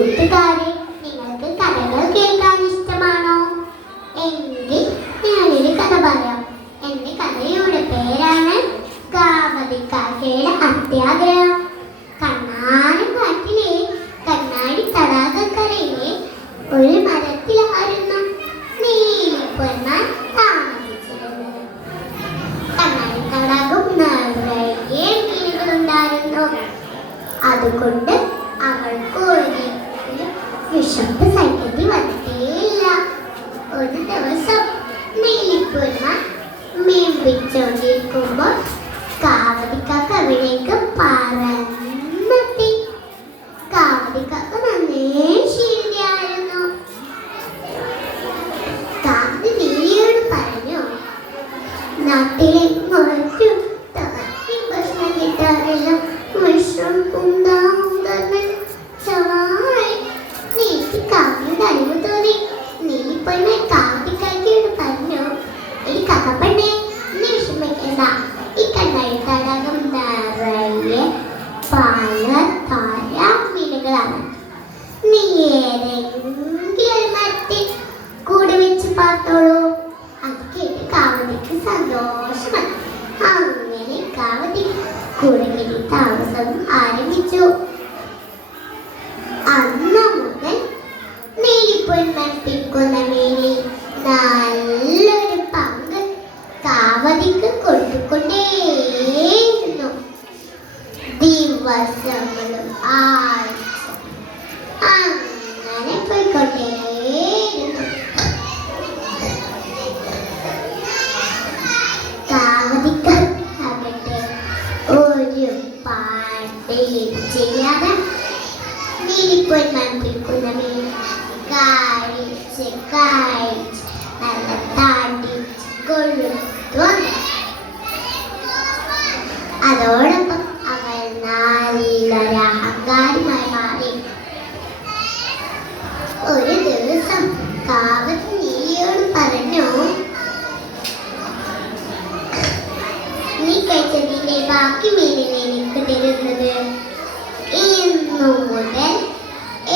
കൂട്ടുകാരെ, നിങ്ങൾക്ക് കഥകൾ കേൾക്കാൻ ഇഷ്ടമാണോ? എങ്കിൽ ഞാനൊരു കഥ പറയാം. എന്റെ കഥയുടെ പേരാണ് കാവതിക്കാക്കയുടെ അത്യാഗ്രഹം. കണ്ണാരക്കാട്ടിലെ കണ്ണാടി തടാകക്കരയിലെ ഒരു മരത്തിലായിരുന്നു നീലിപ്പൊന്മാൻ താമസിച്ചിരുന്നത്. കണ്ണാടി തടാകം നിറയെ മീനുകളുണ്ടായിരുന്നു. അതുകൊണ്ട് അവൾക്ക് ഒരിക്കലും വിശപ്പ് സഹിക്കേണ്ടി വന്നിട്ടേയില്ല. ഒരു ദിവസം നീലിപ്പൊന്മാൻ മീൻ പിടിച്ചുകൊണ്ടിരിക്കുമ്പോൾ കാവതിക്കാക്ക അവിടേക്ക് പറന്നെത്തി. കാവതിക്കാക്ക നന്നേ ക്ഷീണിതയായിരുന്നു. കാവതി നീലിയോട് പറഞ്ഞു, നാട്ടിലെ ഒരു ഭക്ഷണം കിട്ടാറില്ല. നീലിപ്പൊന്മാൻ കാവതിക്കാക്കയോട് പറഞ്ഞു, ഈ കഥപ്പെണ്ണെ, നീ വിഷമിക്കണ്ട. ഈ കണ്ണാടി തടാകം നിറയെ പലതരം മീനുകളാണ്. നീ ഏതെങ്കിലും ഒരു മരത്തിൽ കൂടി വെച്ച് പാർത്തോളൂ. അത് കേട്ട് കാവതിക്ക് സന്തോഷമായി. അങ്ങനെ കാവതി കുടുങ്ങിൽ താമസം ആരംഭിച്ചു. അന്ന് മുതൽ നീലിപ്പൊന്മാൻ പിടിക്കുന്ന മീനിൽ നല്ലൊരു പങ്ക് കാവതിക്ക് കൊടുത്തുകൊണ്ടേയിരുന്നു. ദിവസങ്ങളും അങ്ങനെ പോയിക്കൊണ്ടേയിരുന്നു. കാവതിക്കാകട്ടെ ഒരു പാട്ടിലും ചെയ്യാതെ നീലിപ്പൊന്മാൻ പിടിക്കുന്ന മീൻ കഴിച്ച് നല്ല തടിച്ച് കൊഴുത്തു വന്നു. അതോടൊപ്പം അവൾ നല്ലൊരു അഹങ്കാരിയായി മാറി. ഒരു ദിവസം കാവതി നീലിയോട് പറഞ്ഞു, നീ കഴിച്ചതിന്റെ ബാക്കി മീനിനെ എനിക്ക് തരുന്നത്. ഇന്നു മുതൽ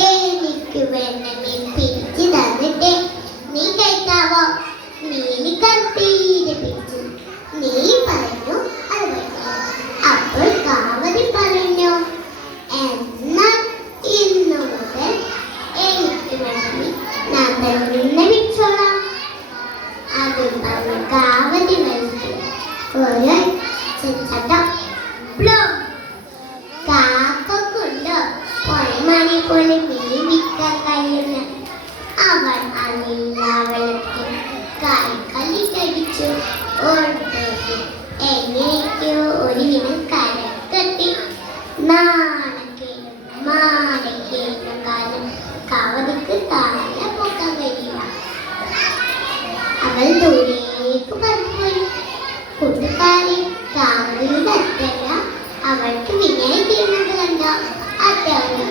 എനിക്ക് വേണ്ട മീൻ പിടിച്ചു തന്നിട്ടേ നീ കഴിക്കാവോ? നീലിക്കത്തീരെ പിടിച്ചു. നീലി പറഞ്ഞു, അത് പറ്റില്ല. അപ്പോൾ കാവതി പറഞ്ഞു, എന്നാൽ ഇന്നു മുതൽ എനിക്ക് വേണ്ട മീൻ ഞാൻ തന്നെ പിടിച്ചോളാം. അതും പറഞ്ഞ് കാവതി വലിച്ചു ഒരു ചട്ടം. കാക്കക്കുണ്ടോ പൊന്മാനെ പോലെ മീൻ വിൽക്കാൻ കഴിയുന്ന അവൻ അനില്ലാവളത്തിൽ കൈക്കല്ലിട്ടടിച്ചു. എങ്ങനെയൊക്കെയോ ഒരു വിധം കരക്കെട്ടി. നാണക്കേടും മാനക്കേടും കാരണം കാവതിക്ക് തല പൊക്കാൻ കഴിയില്ല. അവൾ ദൂരേക്ക് പറന്നുപോയി. കൂട്ടുകാരി, കാവതിയുടെ അത്തല്ല അവൾക്ക് വിനയായി തീർന്നത് കണ്ടോ? അത്തവന്